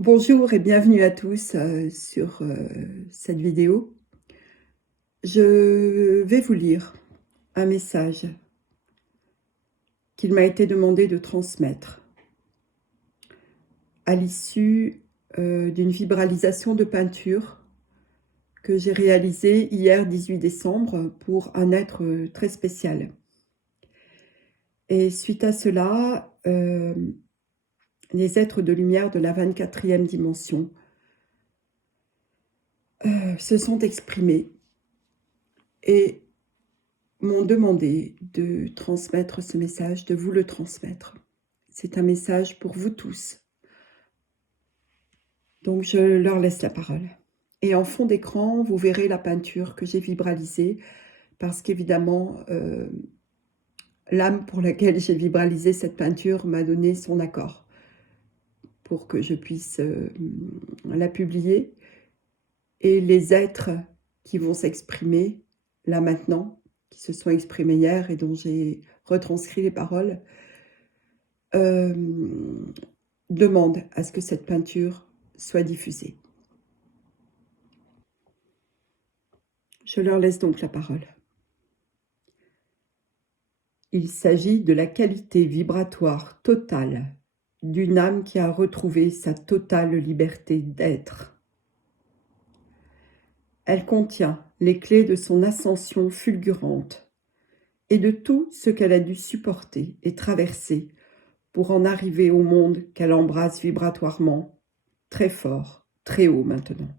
Bonjour et bienvenue à tous sur cette vidéo. Je vais vous lire un message qu'il m'a été demandé de transmettre à l'issue d'une vibralisation de peinture que j'ai réalisée hier 18 décembre pour un être très spécial. Et suite à cela, les êtres de lumière de la 24e dimension se sont exprimés et m'ont demandé de transmettre ce message, de vous le transmettre. C'est un message pour vous tous. Donc je leur laisse la parole. Et en fond d'écran, vous verrez la peinture que j'ai vibralisée, parce qu'évidemment, l'âme pour laquelle j'ai vibralisé cette peinture m'a donné son accord pour que je puisse la publier. Et les êtres qui vont s'exprimer là maintenant, qui se sont exprimés hier et dont j'ai retranscrit les paroles, demandent à ce que cette peinture soit diffusée. Je leur laisse donc la parole. Il s'agit de la qualité vibratoire totale d'une âme qui a retrouvé sa totale liberté d'être. Elle contient les clés de son ascension fulgurante et de tout ce qu'elle a dû supporter et traverser pour en arriver au monde qu'elle embrasse vibratoirement, très fort, très haut maintenant.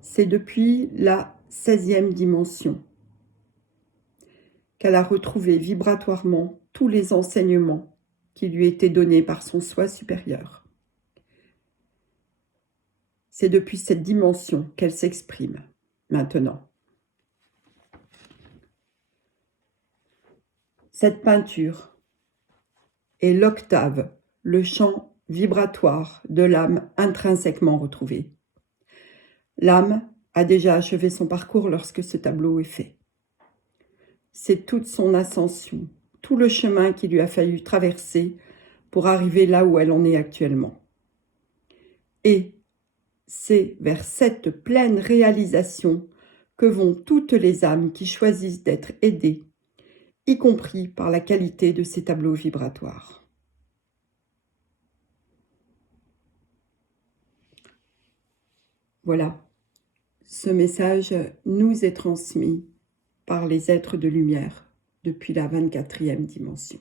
C'est depuis la 16e dimension qu'elle a retrouvé vibratoirement tous les enseignements qui lui étaient donnés par son soi supérieur. C'est depuis cette dimension qu'elle s'exprime maintenant. Cette peinture est l'octave, le champ vibratoire de l'âme intrinsèquement retrouvée. L'âme a déjà achevé son parcours lorsque ce tableau est fait. C'est toute son ascension, tout le chemin qu'il lui a fallu traverser pour arriver là où elle en est actuellement. Et c'est vers cette pleine réalisation que vont toutes les âmes qui choisissent d'être aidées, y compris par la qualité de ces tableaux vibratoires. Voilà, ce message nous est transmis par les êtres de lumière depuis la 24e dimension.